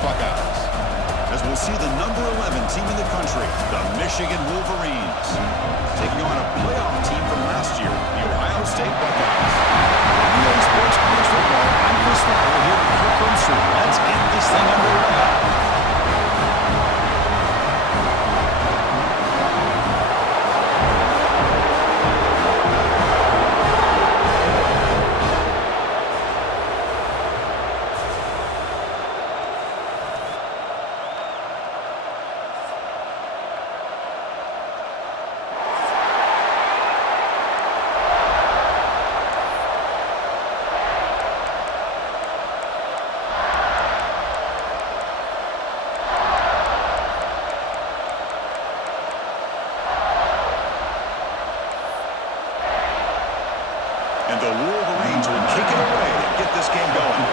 Buckeyes. As we'll see the number 11 team in the country, the Michigan Wolverines, taking on a playoff team from last year, the Ohio State Buckeyes. EA Sports College Football, I'm Chris Farley here with Kirk Rumstree. Let's get this thing underway. And the Wolverines will kick it away to get this game going.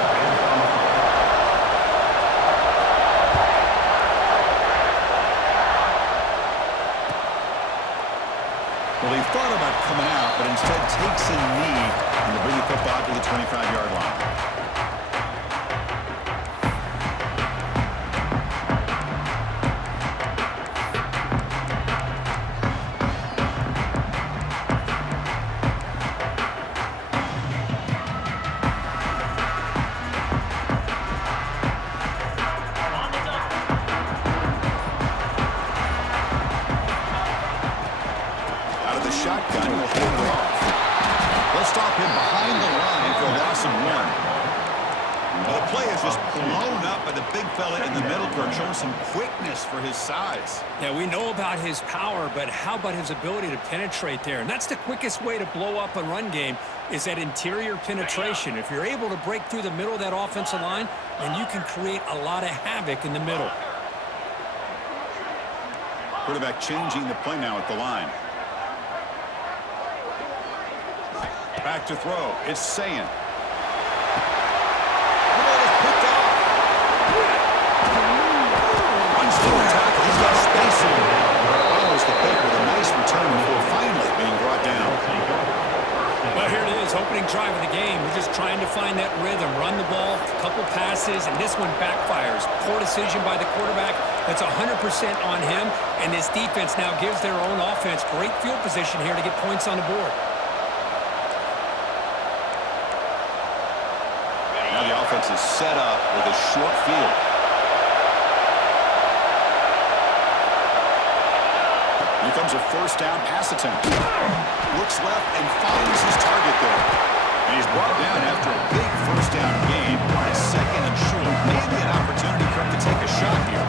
Well, he thought about coming out, but instead takes a knee and will bring the football to the 25-yard line. Shotgun will hold it off. They'll stop him behind the line for a loss of 1. Well, the play is just blown up by the big fella in the middle, Kirk, showing some quickness for his size. Yeah, we know about his power, but how about his ability to penetrate there? And that's the quickest way to blow up a run game is that interior penetration. If you're able to break through the middle of that offensive line, then you can create a lot of havoc in the middle. Quarterback changing the play now at the line. Back to throw. It's Sayin. The ball is picked off. Runs through the tackle. He's got space in him. Follows the pick with a nice return before finally being brought down. Well, here it is, opening drive of the game. We're just trying to find that rhythm, run the ball, a couple passes, and this one backfires. Poor decision by the quarterback. That's 100% on him, and this defense now gives their own offense great field position here to get points on the board. Now the offense is set up with a short field. Here comes a first down pass attempt. Looks left and finds his target there. And he's brought down after a big first down game. It's second and short. Maybe an opportunity for him to take a shot here.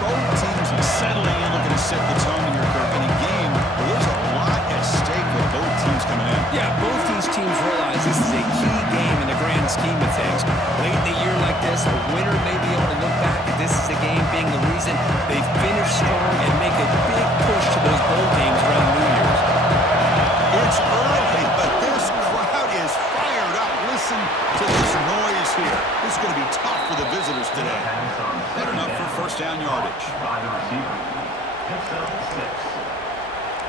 Both teams settling in, looking to set the tone here, Kirk. In a game where there's a lot at stake with both teams coming in. Yeah, both these teams realize this is a key game in the grand scheme of things. Late in the year like this, the winner may be able to look back at this as the game being the reason they finish strong and make a big push to those bowl games around New Year's. It's early, but this crowd is fired up. Listen to this noise here. This is going to be tough for the visitors today. Not enough for first down yardage.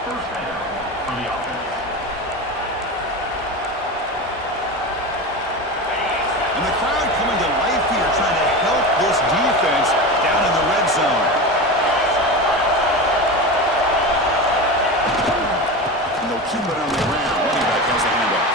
First down on the offense. And the crowd coming to life here, trying to help this defense down in the red zone. And they'll keep it on the ground. Running back has the handoff.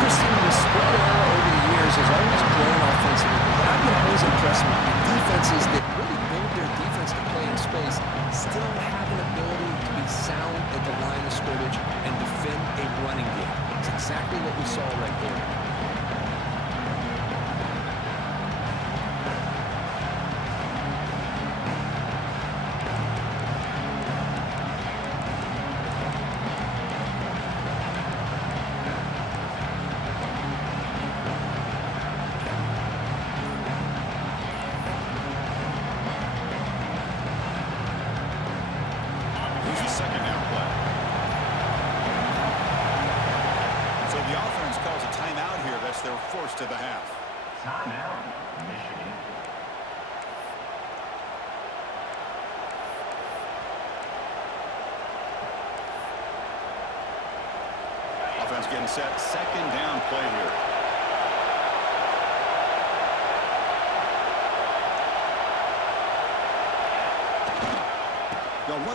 Christian, the spread era over the years has always grown offensively. But I've been always impressed with defenses that really build their defense to play in space, still have an ability to be sound at the line of scrimmage and defend a running game. It's exactly what we saw right there. Second down play. So the offense calls a timeout here. That's their first of the half. Timeout, Michigan. Offense getting set. Second down play here.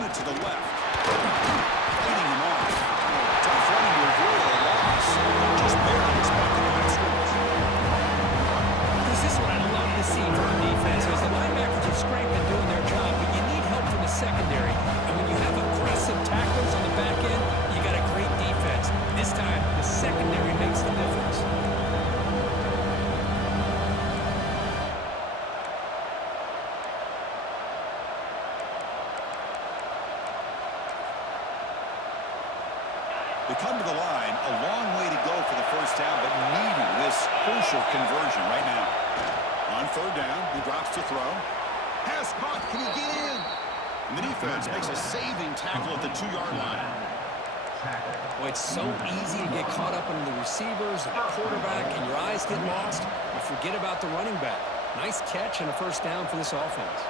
it to the left. Fighting him off. Tough running to avoid a loss. Just barely expected the line of scrimmage. This is what I love to see from the defense. As the linebackers are scraping doing their job, but you need help from the secondary. And when you have aggressive tacklers on the back end, you got a great defense. This time, the secondary makes the difference. They come to the line, a long way to go for the first down, but needing this crucial conversion right now. On third down, he drops to throw. Pass caught, can he get in? And the defense makes a saving tackle at the 2-yard line. Boy, it's so easy to get caught up in the receivers and the quarterback, and your eyes get lost. You forget about the running back. Nice catch and a first down for this offense.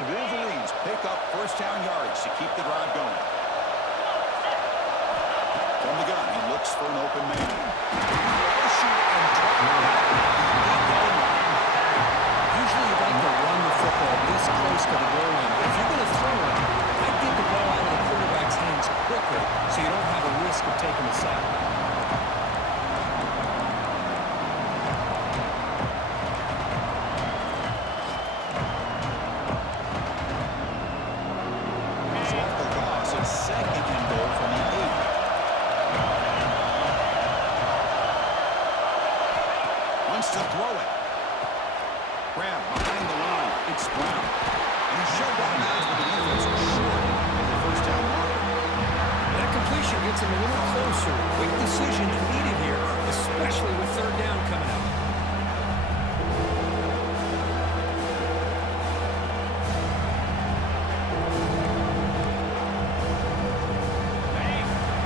The Wolverines pick up first down yards to keep the drive going. From the gun, he looks for an open man. Shoot and drop back at the 8-yard line. Usually you'd like to run the football this close to the goal line, but if you're going to throw it, I'd get the ball out of the quarterback's hands quicker so you don't have a risk of taking a sack. To throw it. Grab behind the line. It's Brown. And he shoved out of bounds with the defense short of the first down marker. That completion gets him a little closer. Quick decision needed here, especially with third down coming up.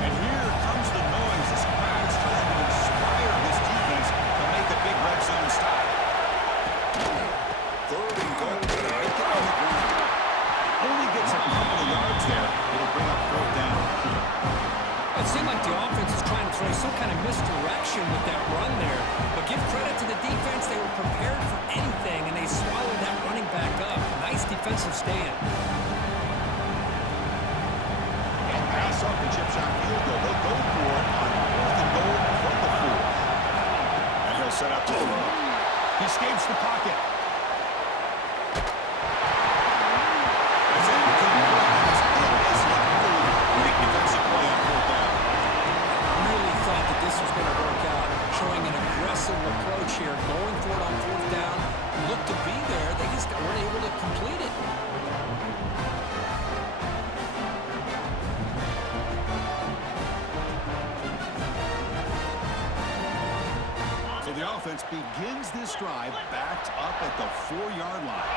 And here comes the noise as crowds trying to inspire this defense to make a big red zone stop. Third and goal. Right there on the ground. Only gets a couple of yards there. It'll bring up fourth down. It seemed like the offense is trying to throw some kind of misdirection with that run there. But give credit to the defense. They were prepared for anything, and they swallowed that running back up. Nice defensive stand. And pass up the chip shot field goal. They'll go for it on fourth and goal from the 4. And he'll set up to throw. He escapes the pocket. Great defensive play on fourth down. Really thought that this was going to work out. Showing an aggressive approach here. Going for it on fourth down. Looked to be there. They just weren't able to complete it. So the offense begins this drive backed up at the 4-yard line.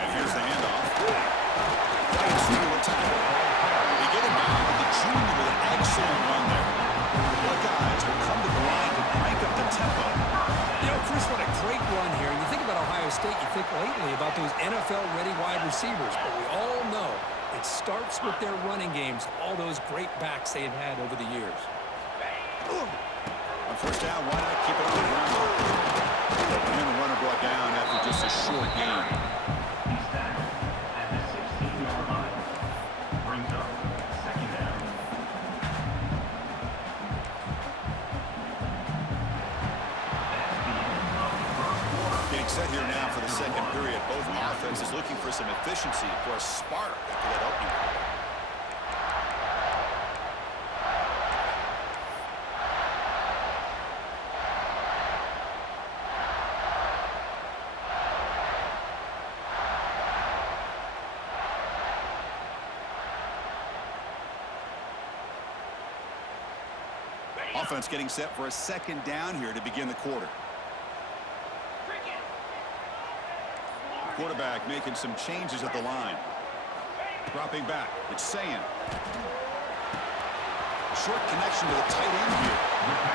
And here's the handoff. Fights through a tackle. They get him down to the junior with an excellent run there. What guys will come to the line to crank up the tempo. You know, Chris, what a great run here. And you think about Ohio State, you think lately about those NFL-ready wide receivers. But we all know it starts with their running games, all those great backs they have had over the years. On first down, why not keep it on the ground? And the runner brought down after just a short gain. He's tackled at the 16-yard line. Brings up second down. That's the end of the first quarter. Getting set here now for the second period. Both offenses looking for some efficiency for a spark after that opening quarter. Offense getting set for a second down here to begin the quarter. Quarterback making some changes at the line. Dropping back. It's Sayan. Short connection to the tight end here.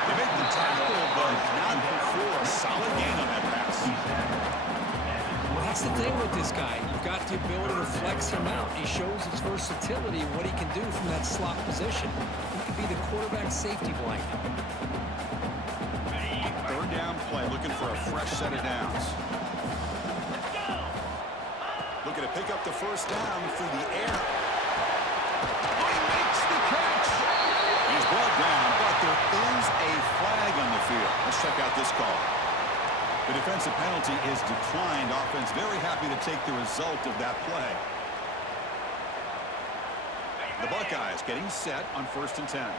They make the tackle, but not before a solid gain on that pass. Well, he That's the thing with this guy. You've got the ability to flex him out. He shows his versatility and what he can do from that slot position. He could be the quarterback safety blanket. Third down play, looking for a fresh set of downs. Looking to pick up the first down through the air. Oh, he makes the catch. He's brought down, but there is a flag on the field. Let's check out this call. The defensive penalty is declined. Offense very happy to take the result of that play. The Buckeyes getting set on 1st and 10.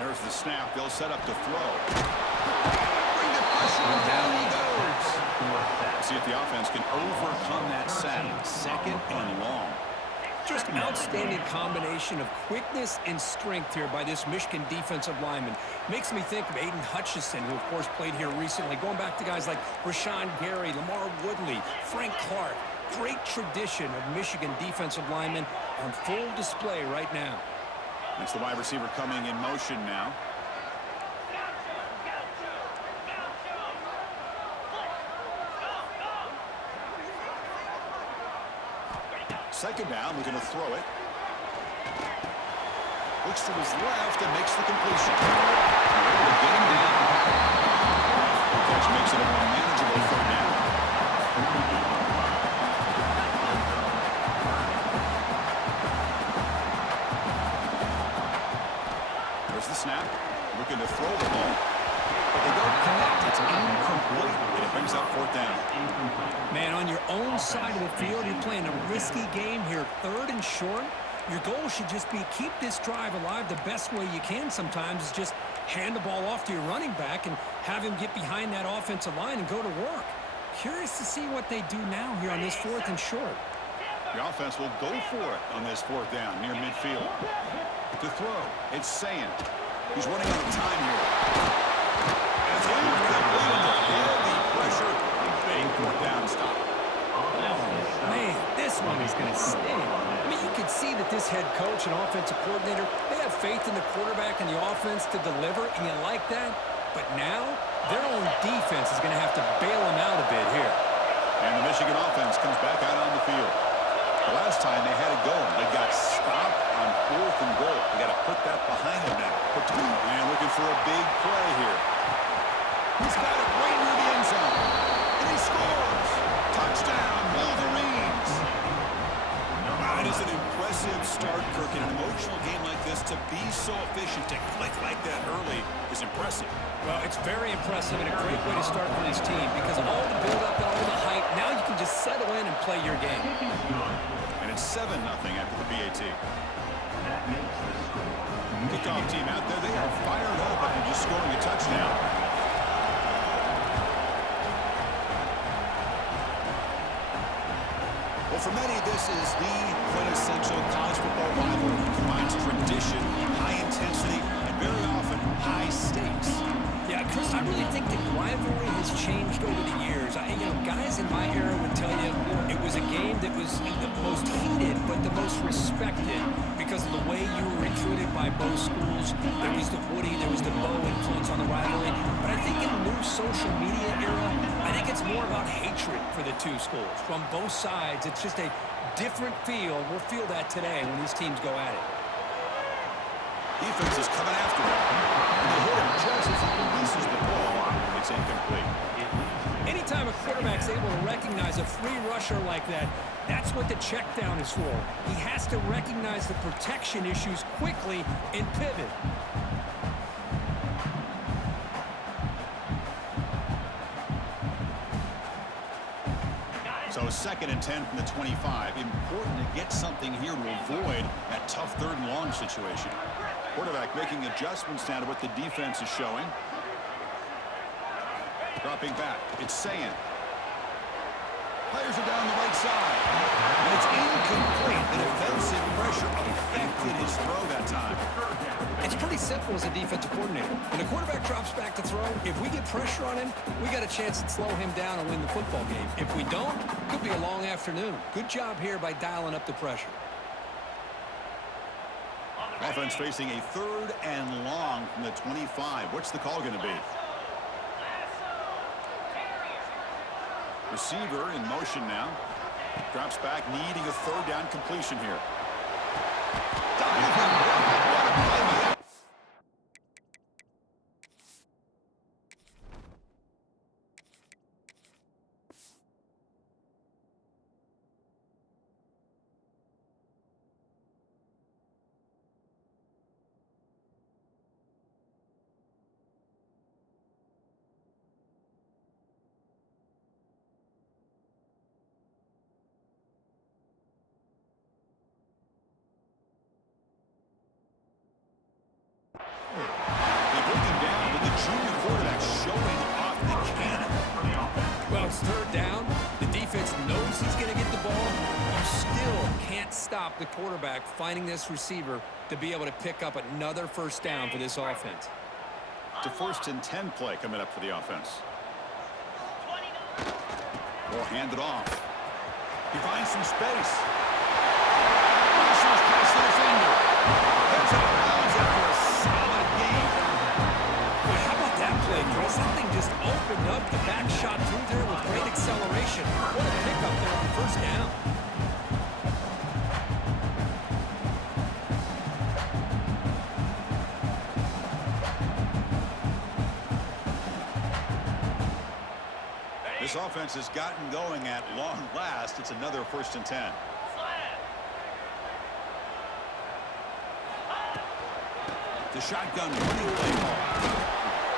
There's the snap. They'll set up the throw. Bring the pressure, and down he goes. See if the offense can overcome that sack. 2nd and long. Just an outstanding combination of quickness and strength here by this Michigan defensive lineman. Makes me think of Aiden Hutchinson, who, of course, played here recently. Going back to guys like Rashawn Gary, Lamar Woodley, Frank Clark. Great tradition of Michigan defensive linemen on full display right now. That's the wide receiver coming in motion now. Second down, looking to throw it. Looks to his left and makes the completion. Able to get him down. The catch makes it a more manageable third down. There's the snap. Looking to throw the ball. But they don't connect. It's incomplete. And it brings up 4th down. Man, on your own side of the field, you're playing a risky game here. 3rd and short. Your goal should just be keep this drive alive the best way you can sometimes is just hand the ball off to your running back and have him get behind that offensive line and go to work. Curious to see what they do now here on this 4th and short. The offense will go for it on this 4th down near midfield. To throw, it's Sayin. He's running out of time here. And it's incomplete on the heavy pressure. Big 4th down stop. Man, this one is going to sting. I mean, you can see that this head coach and offensive coordinator, they have faith in the quarterback and the offense to deliver, and you like that. But now, their own defense is going to have to bail them out a bit here. And the Michigan offense comes back out on the field. The last time they had it going, they got stopped on 4th and goal. They got to put that behind them now. And looking for a big play here. He's got it right near the end zone. And he scores. Touchdown, Wolverines. That is an impressive start, Kirk. In an emotional game like this, to be so efficient, to click like that early is impressive. Well, it's very impressive and a great way to start for this team because of all the build-up and all the hype. Now you can just settle in and play your game. And it's 7-0 after the PAT. Kickoff team out there. They are fired up and just scoring a touchdown. Well, for many, this is the quintessential college football rivalry. It combines tradition, high intensity, and very often high stakes. Yeah, Chris, I really think the rivalry has changed over the years. Guys in my era would tell you it was a game that was the most heated but the most respected because of the way you were recruited by both schools. There was the Woody, there was the Bo influence on the rivalry. But I think in the new social media era, I think it's more about hatred for the two schools. From both sides, it's just a different feel. We'll feel that today when these teams go at it. Defense is coming after him. And they hit him just as he releases the ball. It's incomplete. Anytime a quarterback's able to recognize a free rusher like that, that's what the check down is for. He has to recognize the protection issues quickly and pivot. So 2nd and 10 from the 25. Important to get something here to avoid that tough 3rd and long situation. Quarterback making adjustments now to what the defense is showing. Dropping back. It's Sayin. Players are down the right side. And it's incomplete. The defensive pressure affected his throw that time. It's pretty simple as a defensive coordinator. When the quarterback drops back to throw, if we get pressure on him, we got a chance to slow him down and win the football game. If we don't, it could be a long afternoon. Good job here by dialing up the pressure. Offense facing a 3rd and long from the 25. What's the call going to be? Receiver in motion now. Drops back, needing a 3rd down completion here. What a play by that. Well, it's 3rd down. The defense knows he's going to get the ball. You still can't stop the quarterback finding this receiver to be able to pick up another 1st down for this offense. It's a 1st and 10 play coming up for the offense. Ball handed off. He finds some space. Rushes past the defender. Heads out of bounds after a solid gain. Well, how about that play, Chris? That thing just opened up. The back shot through there with great acceleration. What a pickup there on 1st down. This offense has gotten going at long last. It's another 1st and 10. The shotgun running play ball.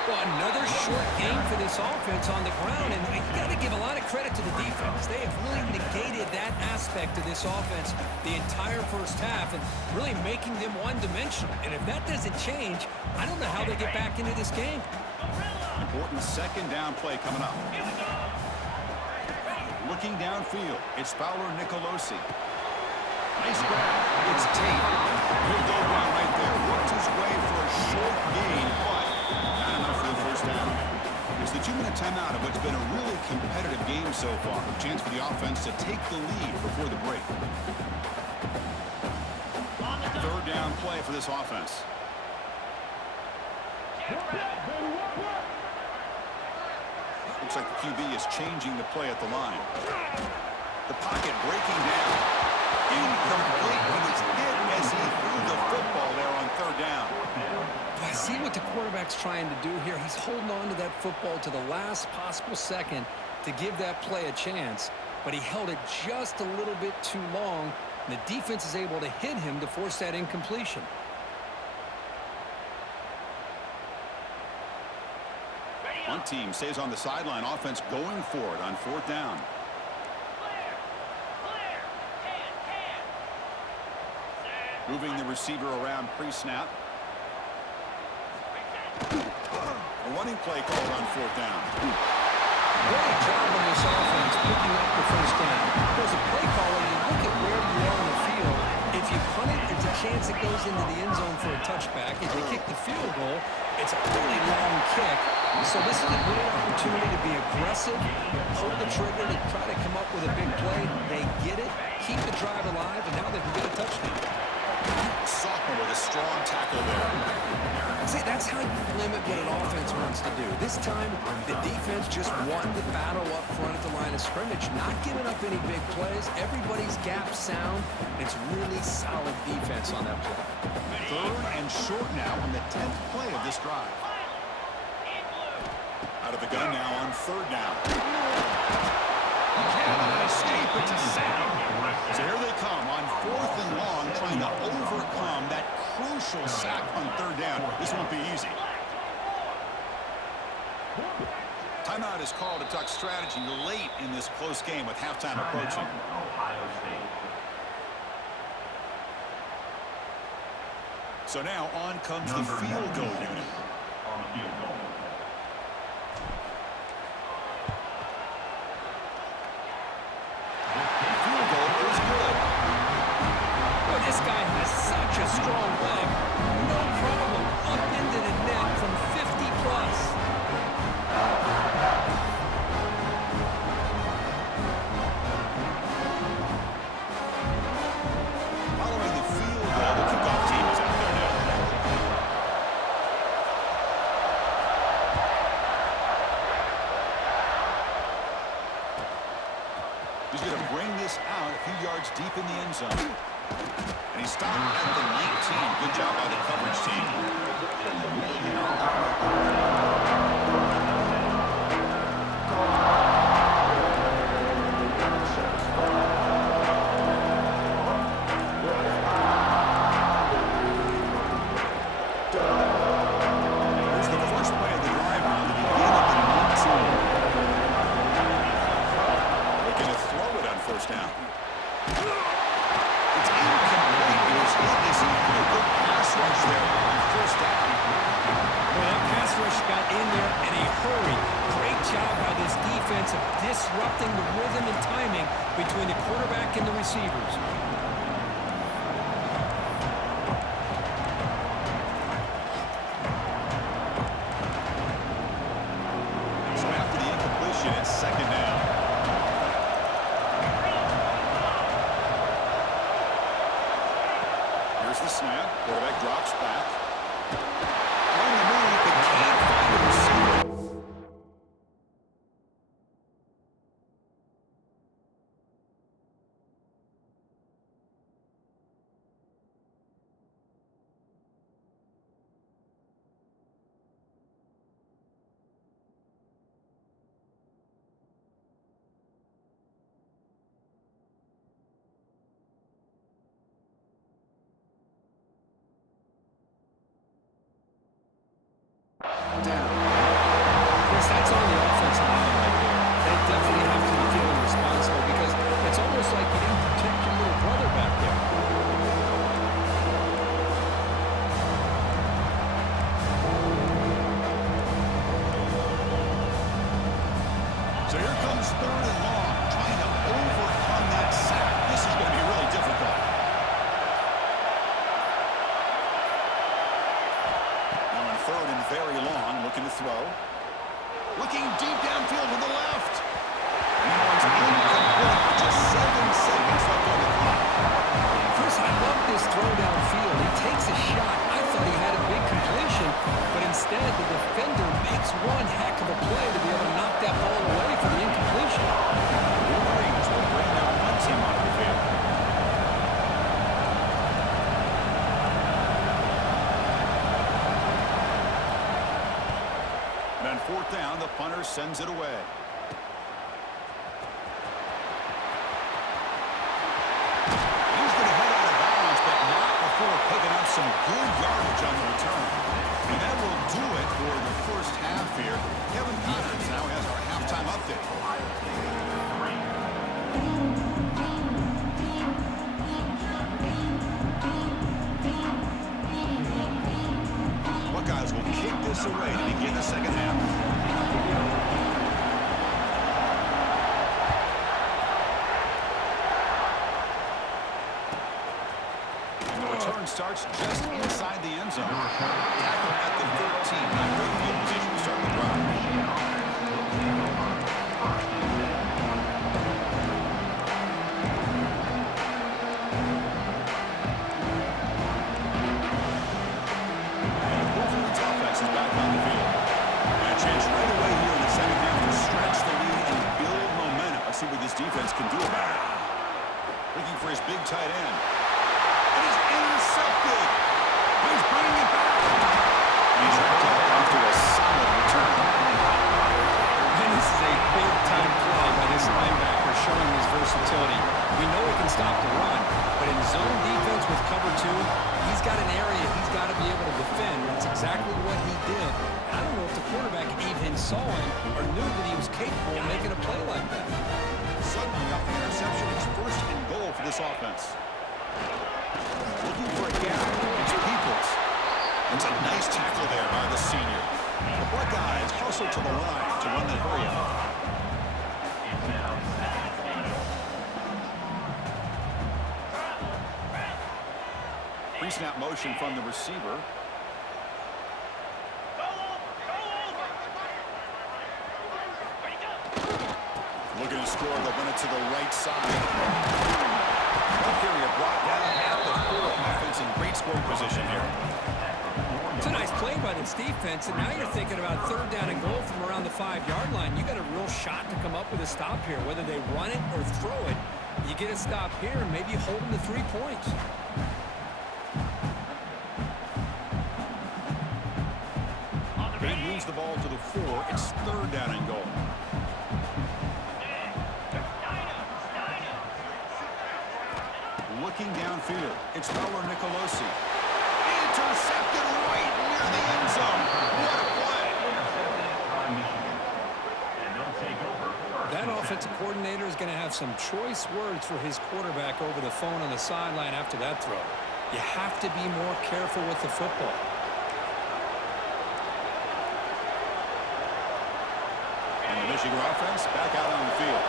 Well, another short game for this offense on the ground, and you got to give a lot of credit to the defense. They have really negated that aspect of this offense the entire 1st half and really making them one-dimensional. And if that doesn't change, I don't know how they get back into this game. Important 2nd down play coming up. Looking downfield, it's Fowler Nicolosi. Nice grab. It's Tate. He'll go down right there. Worked his way for a short gain, but not enough for the 1st down. It's the 2-minute timeout of what's been a really competitive game so far. A chance for the offense to take the lead before the break. 3rd down play for this offense. Looks like the QB is changing the play at the line. The pocket breaking down. Incomplete. He was hit as he threw the football there on 3rd down. I see what the quarterback's trying to do here. He's holding on to that football to the last possible second to give that play a chance, but he held it just a little bit too long, and the defense is able to hit him to force that incompletion. One team stays on the sideline. Offense going for it on 4th down. Moving the receiver around pre-snap. A running play called on 4th down. Great job on this offense picking up the 1st down. There's a play caller, you look at where you are on the field. If you punt it, there's a chance it goes into the end zone for a touchback. If you kick the field goal, it's a really long kick. So this is a great opportunity to be aggressive, pull the trigger to try to come up with a big play. They get it, keep the drive alive, and now they can get a touchdown. Sophomore with a strong tackle there. See, that's how you limit what an offense wants to do. This time, the defense just won the battle up front at the line of scrimmage, not giving up any big plays. Everybody's gap sound. It's really solid defense on that play. 3rd and short now on the 10th play of this drive. Out of the gun now on 3rd down. Can't escape. It's a sack. So here they come on 4th and long, trying to overcome that crucial sack on 3rd down. This won't be easy. Timeout is called to talk strategy late in this close game with halftime approaching. So now on comes the field goal unit. On the field goal. Field goal is good. Well, this guy has such a strong leg. No problem. Up into the net from 50 plus. Following the field goal, the kickoff team is out there now. He's going to bring this out a few yards deep in the end zone. And he stopped at the 19. Good job by the coverage team. Here's the first play of the drive on the beginning of the 19. Looking to throw it on first down. It's incomplete. It was hit as he threw a good pass rush there on first down. Well, that pass rush got in there in a hurry. Great job by this defense of disrupting the rhythm and timing between the quarterback and the receivers. So after the incompletion, it's second down. Here's the snap. Quarterback drops back. On the move, but can't find the receiver. Down. Chris, that's on the offensive line right there. They definitely have to be feeling responsible because it's almost like you didn't protect your little brother back there. So here comes third and long, trying to overcome that sack. This is going to be really difficult. Now on third and very long, looking to throw. Looking deep downfield to the left. And that one's incomplete. Just 7 seconds left on the clock. Chris, I love this throw downfield. He takes a shot. I thought he had a big completion, but instead the defender makes one heck of a play to be able to knock that ball away for the incompletion. Wolverines will bring their one team onto the field. And on fourth down, the punter sends it away. He's going to head out of bounds, but not before picking up some good yardage on the return. And that will do it for the first half here. Kevin Connors now has our halftime update. Buckeyes will kick this away to begin the second half. And the return starts just inside the end zone. Tackle at the 13. Not great field position to start the drive. Wolverines offense is back on the field. And a chance right away here in the second half to stretch the lead and build momentum. Let's see what this defense can do about it. Looking for his big tight end. And he's intercepted. He's bringing it back. And he's wrapped up after a solid return. And this is a big-time play by this linebacker showing his versatility. We know he can stop the run, but in zone defense with cover two, he's got an area he's got to be able to defend. That's exactly what he did. I don't know if the quarterback even saw him or knew that he was capable of making a play like that. Suddenly off the interception, it's first and goal for this offense. Looking for a gap. It's Peoples. It's a nice tackle there by the senior. The Buckeyes hustle to the line to run the hurry up. Pre-snap motion from the receiver. Looking to score, they'll run it to the right side. Ball carrier brought down at the 4. Offense in great scoring position here. It's a nice play by this defense, and now you're thinking about third down and goal from around the 5-yard line. You got a real shot to come up with a stop here, whether they run it or throw it. You get a stop here and maybe hold them to 3 points. He moves the ball to the 4. It's third down and goal. Looking downfield, it's Fowler Nicolosi. Intercepted right near the end zone. What a play! That offensive coordinator is going to have some choice words for his quarterback over the phone on the sideline after that throw. You have to be more careful with the football. And the Michigan offense back out on the field.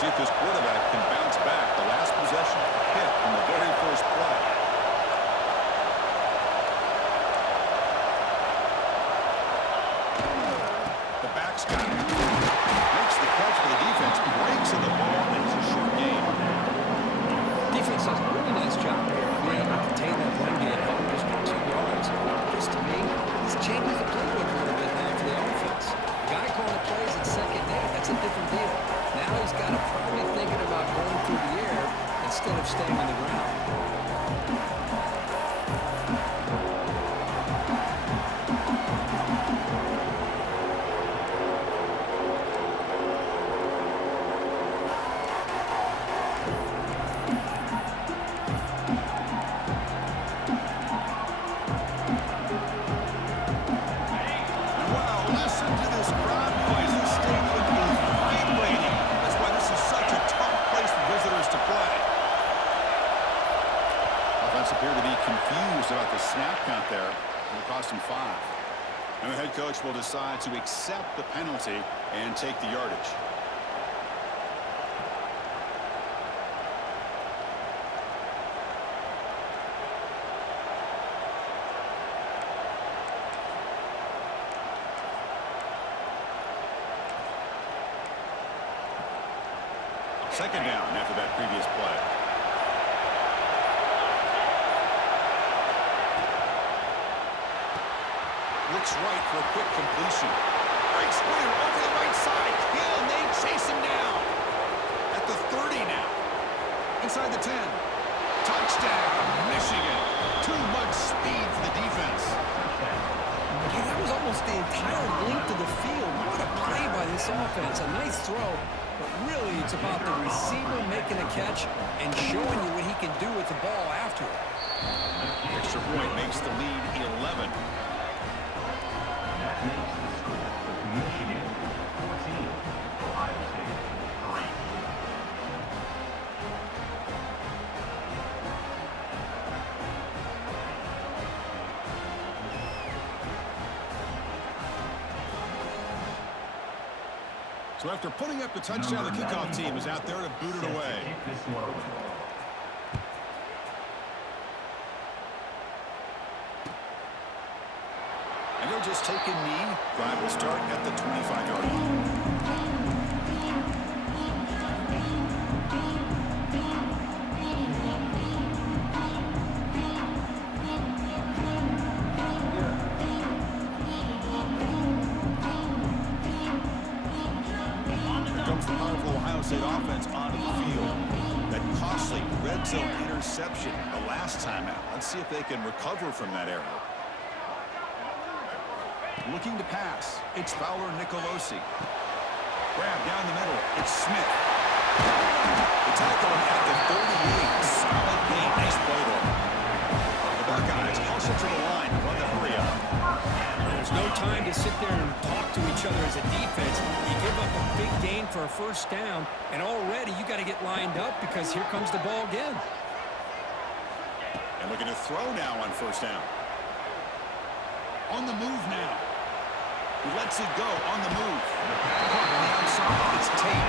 See if this quarterback can bounce back. The last possession hit from the very first play. The back's got it. Makes the catch for the defense. Breaks in the ball, and it's a short game. Defense does a really nice job here being able to contain that run game, help just for 2 yards. Just to me, this changes the playbook a little bit now for the offense. The guy calling plays at second down, that's a different deal. Now he's got to probably thinking about going through the air instead of staying on the ground. Appear to be confused about the snap count there. It'll cost him 5. And the head coach will decide to accept the penalty and take the yardage. Second down after that previous play. Looks right for a quick completion. Breaks clear over the right side. Hill, and they chase him down. At the 30 now. Inside the 10. Touchdown, Michigan. Too much speed for the defense. Okay, that was almost the entire length of the field. What a play by this offense. A nice throw, but really it's about the receiver making a catch and showing you what he can do with the ball after it. Extra point makes the lead 11. That makes the score with Michigan 14, Ohio State 3. So after putting up the touchdown, the kickoff team is out there to boot it away. Kick this one away. And he'll just take a knee. Drive will start at the 25-yard line. Here comes the powerful Ohio State offense onto the field. That costly red zone interception the last time out. Let's see if they can recover from that error. Looking to pass. It's Fowler Nicolosi. Grab down the middle. It's Smith. The tackle at the 38. Solid gain. Nice play there. The Buckeyes hustle to the line. Run the hurry up. There's no time to sit there and talk to each other as a defense. You give up a big gain for a first down, and already you got to get lined up because here comes the ball again. And looking to throw now on first down. On the move now. He lets it go on the move. On the outside, it's Tate.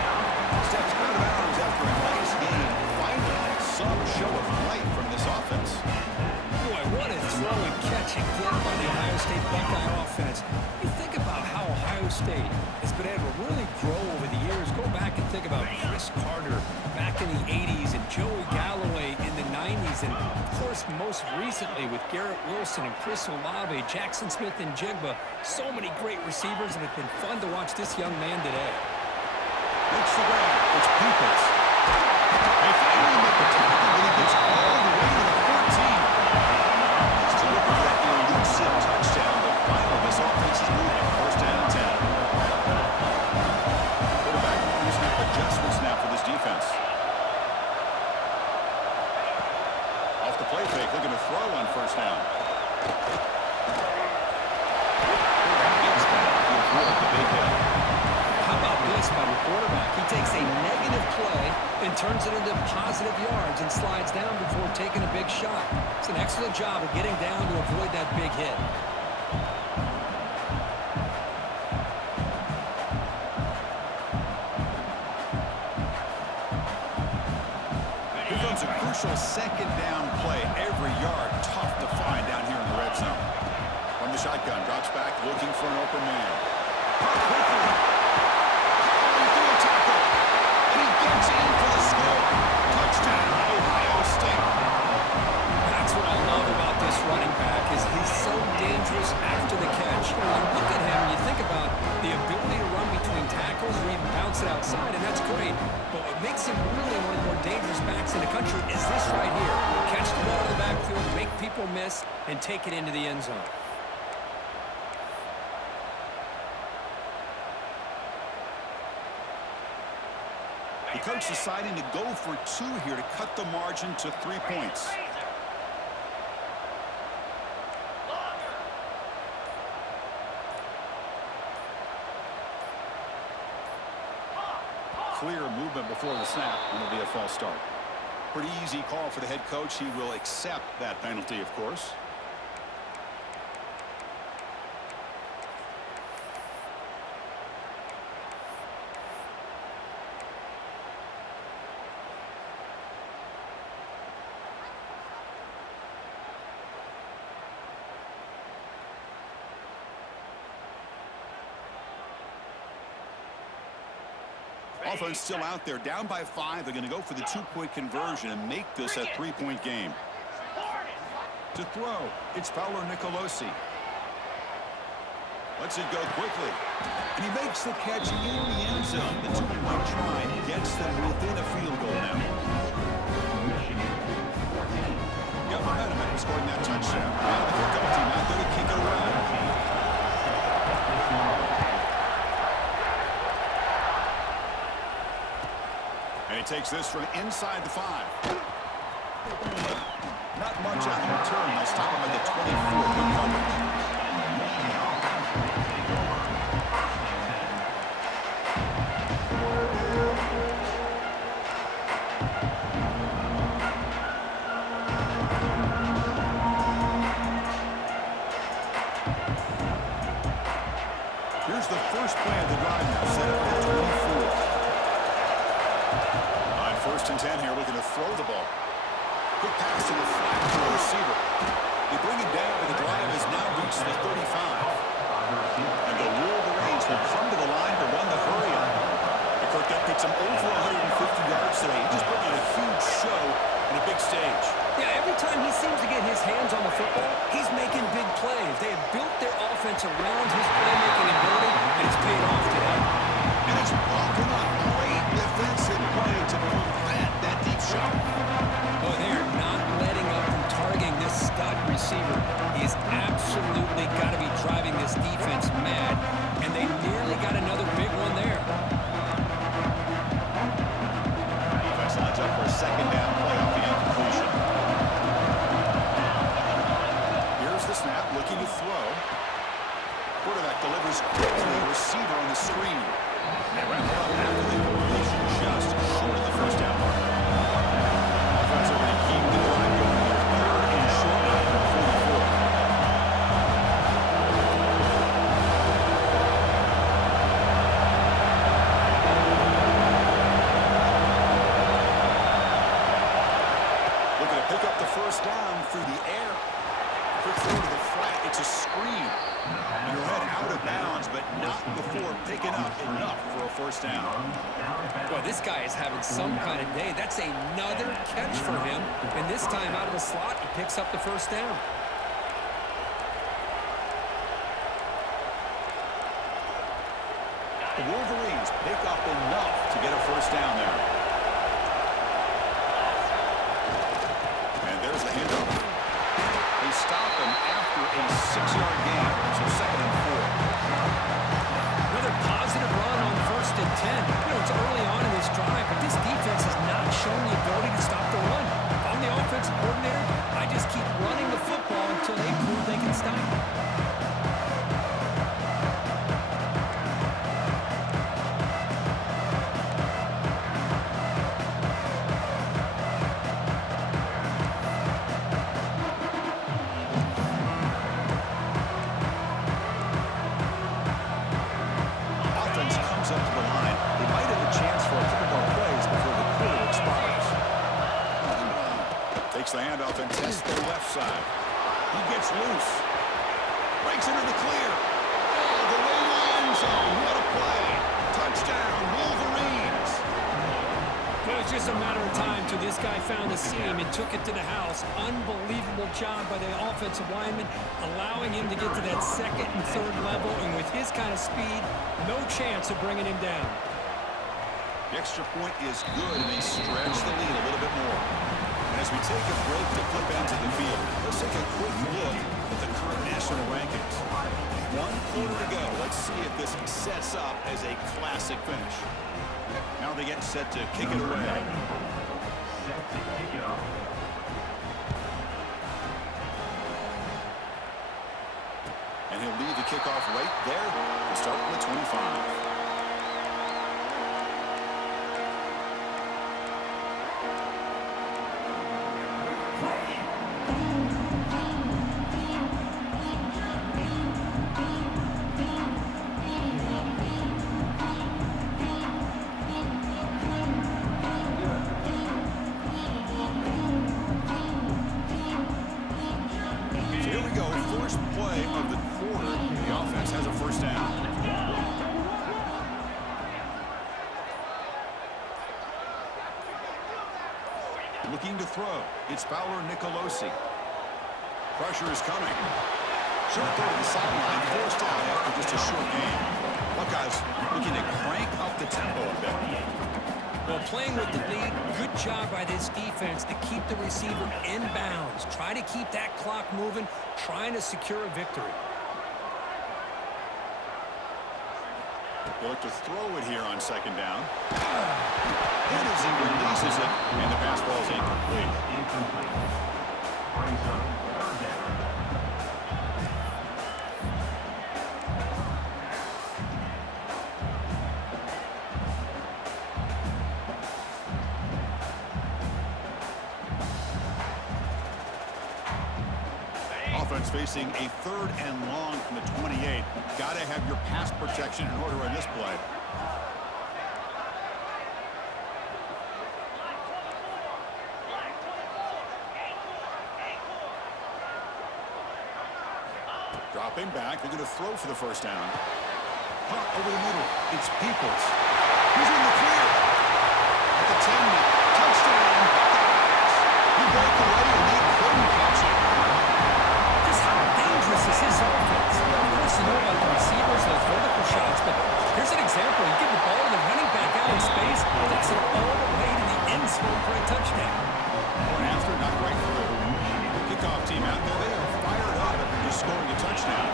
Steps out of bounds after a nice game. Finally, some show of life from this offense. Boy, what a throw and catch again by the Ohio State Buckeye offense. You think about how Ohio State has been able to really grow over the years. Go back and think about Chris Carter back in the 80s and Joey Galloway in the 90s. rookies, and of course, most recently with Garrett Wilson and Chris Olave, Jackson Smith and Jigba. So many great receivers, and it's been fun to watch this young man today. Makes the grab. It's Peoples. They finally make the tackle, but he gets all the way to the 14. He's still looking for that elusive touchdown, but finally this offense is moving. First down, 10. Quarterback using adjustments now for this defense. Off the play fake, looking to throw on first down. Gets down to avoid the big hit. How about this by the quarterback? He takes a negative play and turns it into positive yards and slides down before taking a big shot. It's an excellent job of getting down to avoid that big hit. Here comes a crucial second down play. Every yard tough to find down here in the red zone. From the shotgun, drops back looking for an open man. Quickly. Through a tackle. And he gets in for the score. Touchdown, Ohio State. That's what I love about this running back is he's so dangerous after the catch. When you look at him, you think about the ability to run between tackles or even bounce it outside, and that's great. But what makes him really one of the more dangerous backs in the country is this right here. Catch the ball in the backfield, make people miss, and take it into the end zone. The coach deciding to go for 2 here to cut the margin to 3 points. Clear movement before the snap, and it'll be a false start. Pretty easy call for the head coach. He will accept that penalty, of course. Offense still out there, down by 5. They're going to go for the 2-point conversion and make this a 3-point game. To throw, it's Fowler Nicolosi. Lets it go quickly. And he makes the catch in the end zone. The 2-point try gets them within a field goal now. Got momentum after scoring that touchdown. Now the kickoff team out there to kick it around. And he takes this from inside the 5. Not much on the return. They'll stop him at the 24. Good coverage. Here's the first play of the drive now, set up at 24. On 1st and 10 here, looking to throw the ball. Quick pass to the flat to the receiver. They bring it down, but the drive has now reached the 35. And the Wolverines will come to the line to run the hurry on. That puts him over 150 yards today. He just put on a huge show in a big stage. Yeah, every time he seems to get his hands on the football, he's making big plays. They have built their offense around his playmaking ability, and it's paid off today. And it's broken up. Great defensive play to prevent that deep shot. Boy, they are not letting up from targeting this stud receiver. He has absolutely got to be driving this defense mad, and they nearly got another big one there. Defense lines up for a second down play off the incompletion. Here's the snap, looking to throw. Quarterback delivers quickly, receiver on the screen. They wrap it up after the completion, just short of the first down mark. Offense are going to keep the drive going here. 3rd and short now from 44. Looking to pick up the first down through the air. Quick throw to the flat. It's a screen. You're head out of bounds, but not before picking up enough for a first down. Well, Boy, this guy is having some kind of day. That's another catch for him. And this time out of the slot, he picks up the first down. The Wolverines pick up enough to get a first down there. And there's the handoff. They stop him after a 6-yard gain, so 2nd and 4. Another positive run on 1st and 10. You know, it's early on in this drive, but this defense has not shown the ability to stop the run. If I'm the offensive coordinator, I just keep running the football until they prove they can stop it. The handoff and tests the left side. He gets loose. Breaks into the clear. Oh, the way to the end zone. What a play. Touchdown, Wolverines. It was just a matter of time till this guy found the seam and took it to the house. Unbelievable job by the offensive lineman, allowing him to get to that 2nd and 3rd level. And with his kind of speed, no chance of bringing him down. The extra point is good, and they stretch the lead a little bit more. As we take a break to flip into the field, let's take a quick look at the current national rankings. 1 quarter to go. Let's see if this sets up as a classic finish. Now they get set to kick it away. Set to kick it off. And he'll lead the kickoff right there to start from the 25. Looking to throw. It's Fowler Nicolosi. Pressure is coming. Short throw to the sideline. Forced out after just a short game. Buckeyes looking to crank up the tempo a bit. Well, playing with the lead, good job by this defense to keep the receiver in bounds. Try to keep that clock moving, trying to secure a victory. They look to throw it here on 2nd down. And as he releases it, and the pass ball is incomplete. Incomplete. Brings up 3rd down. Offense facing a 3rd and long from the 28. Got to have your pass protection in order in this play. Dropping back, they're going to throw for the first down. Hot over the middle, it's Peoples. He's in the clear. At the 10 now, touchdown, Buckeyes. He broke away and they couldn't catch it. Just how dangerous is his offense? Of course, you know about the receivers, those vertical shots, but here's an example. You give the ball to the running back out in space, takes it all the way to the end zone for a touchdown. Point after, not right through. Kickoff team out there, they are fired up after just scoring a touchdown.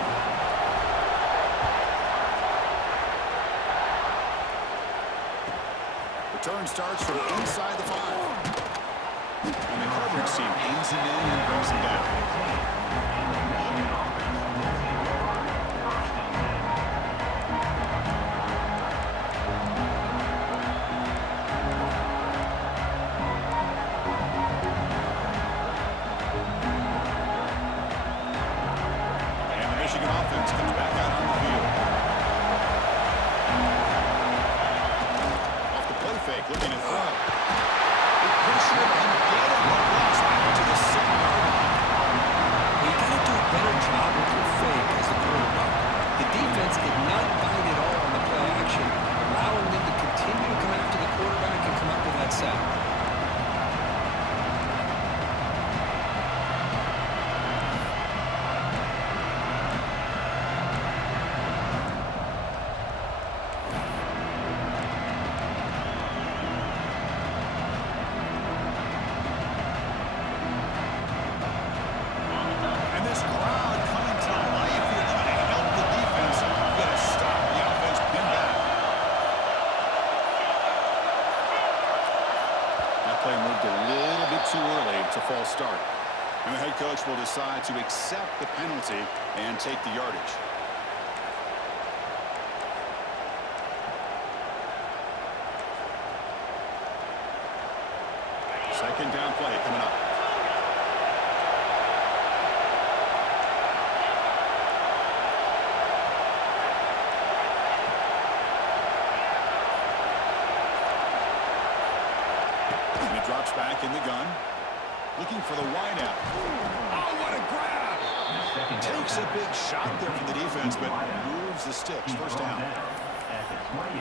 Return starts from inside the 5. And the coverage team aims him in and brings him down. Offense comes back out on the field. Off the play fake, looking to throw. They push him and get him across back to the 7-yard line. You got to do play moved a little bit too early. It's a false start. And the head coach will decide to accept the penalty and take the yardage. Second down play coming up. And he drops back in the gun. Looking for the wideout. Oh, what a grab! Takes a big shot there from the defense, but moves the sticks. First down.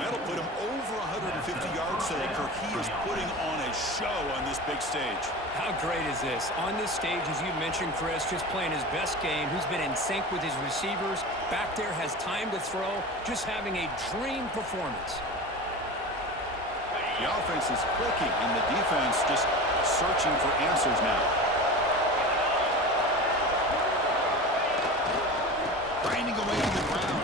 That'll put him over 150 yards today, Kirk. He is putting on a show on this big stage. How great is this? On this stage, as you mentioned, Chris, just playing his best game. He's been in sync with his receivers. Back there, has time to throw. Just having a dream performance. The offense is clicking, and the defense just searching for answers now. Grinding away on the ground.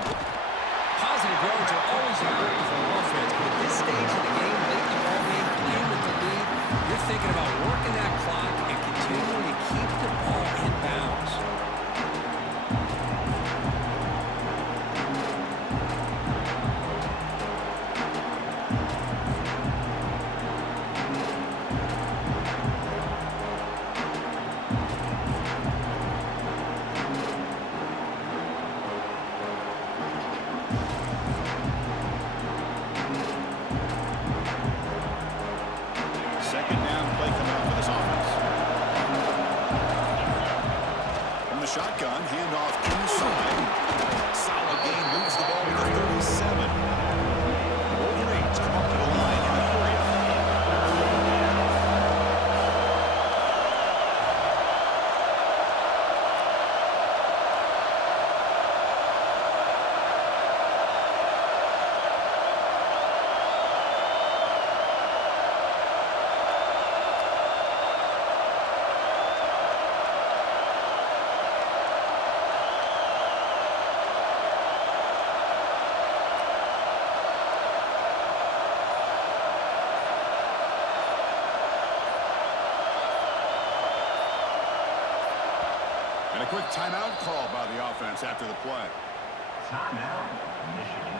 Positive yards are always important for an offense, but at this stage of the game, late in the ball game, playing with the lead, you're thinking about working that clock and continuing to keep the ball in bounds. Second down play coming up for this offense. From the shotgun, handoff inside. Solid gain, moves the ball to the 37. Wolverines come up to the line in the area. And a quick timeout call by the offense after the play. Timeout, Michigan.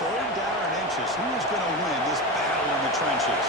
Third down and inches. Who is going to win this battle in the trenches?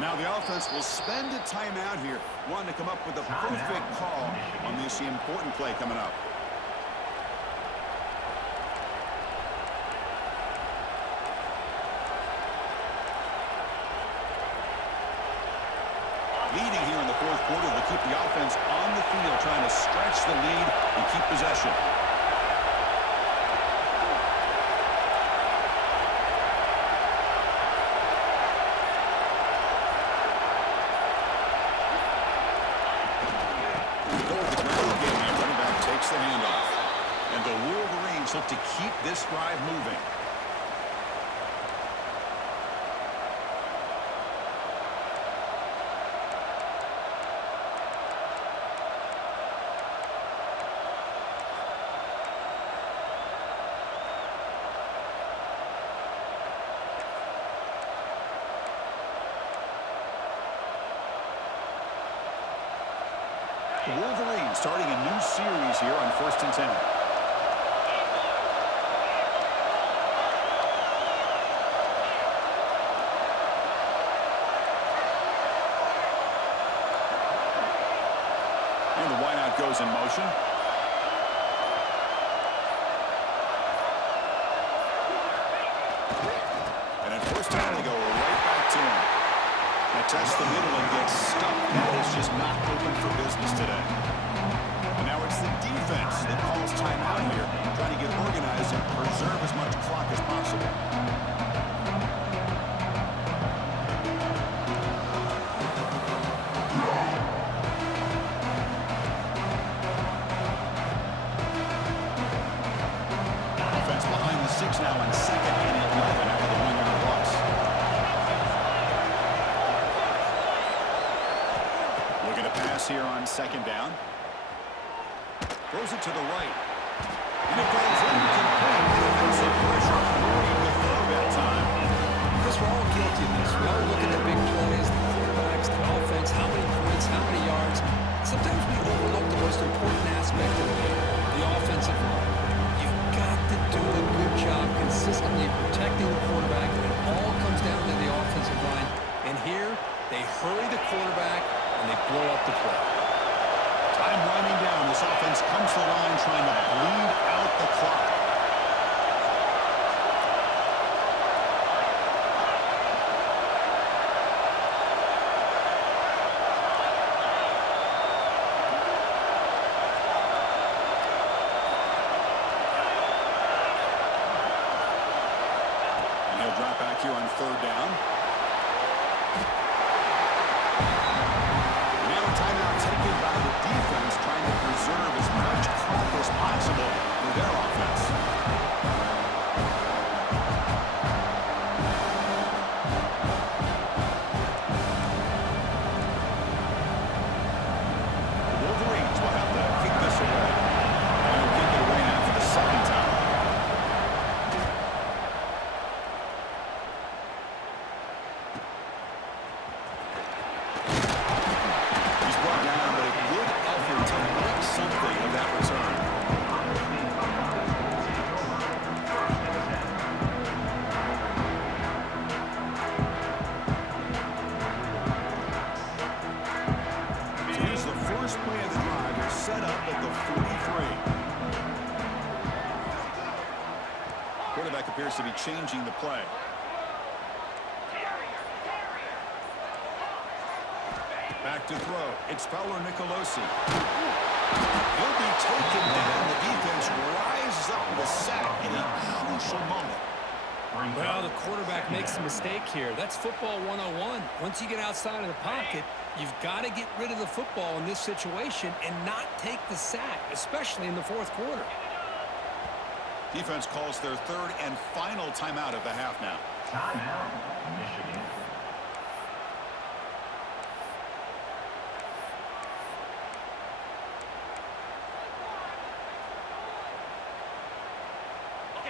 Now the offense will spend a timeout here, wanting to come up with a perfect call on this important play coming up. Leading here in the fourth quarter will keep the offense on the field, trying to stretch the lead and keep possession. The handoff. And the Wolverines look to keep this drive moving. The Wolverines starting a new series here on 1st and 10. And the wideout goes in motion. And at first down, they go right back to him. They test the middle and get stuck. That is just not open for business today. And now it's the defense that calls timeout here, trying to get organized and preserve as much clock as possible. Defense behind the 6 now on 2nd and 11 after the 1-yard loss. Looking to pass here on 2nd down. Throws it to the right. And it goes incomplete. Defensive pressure hurrying to throw that time. Because we're all guilty of this. We all look at the big plays, the quarterbacks, the offense, how many points, how many yards. Sometimes we overlook the most important aspect of the game, the offensive line. You've got to do a good job consistently protecting the quarterback, and it all comes down to the offensive line. And here, they hurry the quarterback, and they blow up the play. Time winding down. This offense comes to the line trying to bleed out the clock. And he'll drop back here on 3rd down. Now a timeout taken by the defense, trying to preserve as much clock as possible for their offense. The Wolverines will have to kick this away. And they'll kick it away now for the 2nd time. He's brought down, but a good effort to make something of that return. So here's the first play of the drive. They're set up at the 43. Quarterback appears to be changing the play. Back to throw. It's Fowler Nicolosi. He'll be taken down. The defense rises up with a sack in a crucial moment. Well, the quarterback makes a mistake here. That's football 101. Once you get outside of the pocket, you've got to get rid of the football in this situation and not take the sack, especially in the 4th quarter. Defense calls their 3rd and final timeout of the half now. Timeout, Michigan.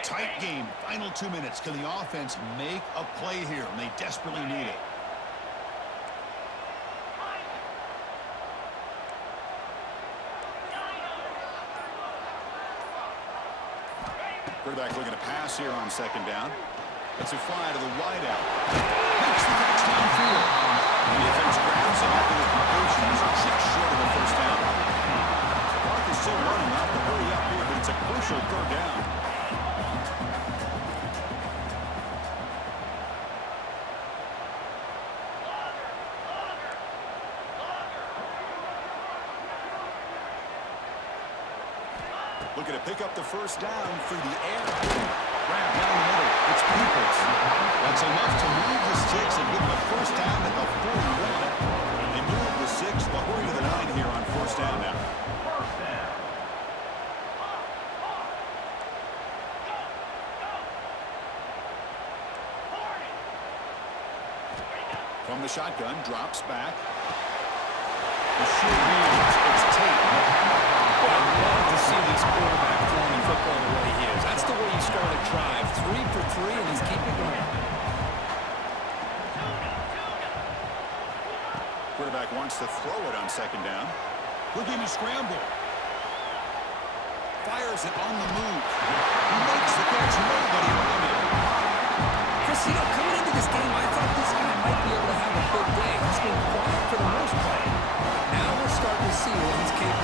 Tight game. Final 2 minutes. Can the offense make a play here? And they desperately need it. Quarterback looking to pass here on 2nd down. It's a fly to the wideout. Makes the catch downfield. The defense grabs him after the completion. He's just short of the 1st down. The clock is still running. Not to hurry up here, but it's a crucial 3rd down. Looking to pick up the 1st down through the air. Grab down the middle. It's Peoples. That's enough to move the sticks and get the 1st down at the 41. They move the 6. They'll hurry to the 9 here on 1st down now. First down. From the shotgun, drops back. The shoot leads. It's Tate. I love to see this quarterback throwing the football the way he is. That's the way you start a drive. 3 for 3, and he's keeping going. Quarterback wants to throw it on 2nd down. Looking to scramble. Fires it on the move. He makes the catch. Nobody around him. Chris, coming into this game, I thought this guy might be able to have a big day. He's been quiet for the most part. But now we're starting to see what he's capable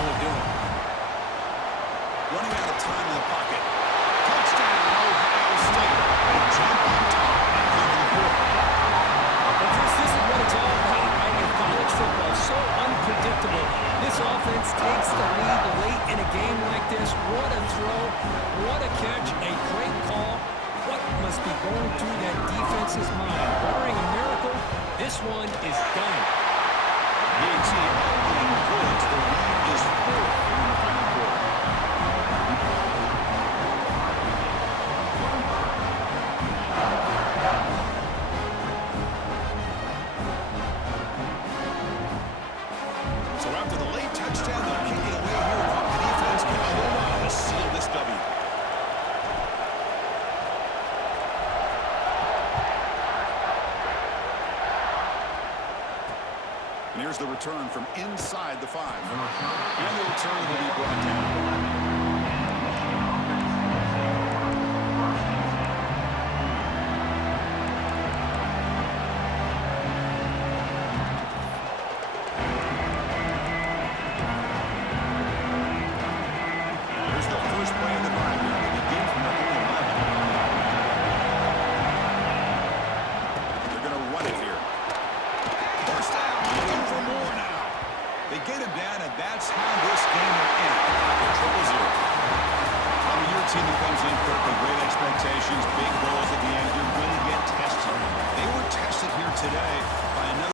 offense takes the lead late in a game like this. What a throw. What a catch. A great call. What must be going through that defense's mind? Barring a miracle, this one is done. The team being good. The lead is 4 in the final quarter. So after the late touchdown, they'll kick it away here. Hope the defense can hold on to seal this W. And here's the return from inside the 5. And the return will be brought down. Here's the first play of the drive here. They begin from the 11. They're going to run it here. First down, looking for more now. They get him down, and that's how this game will end.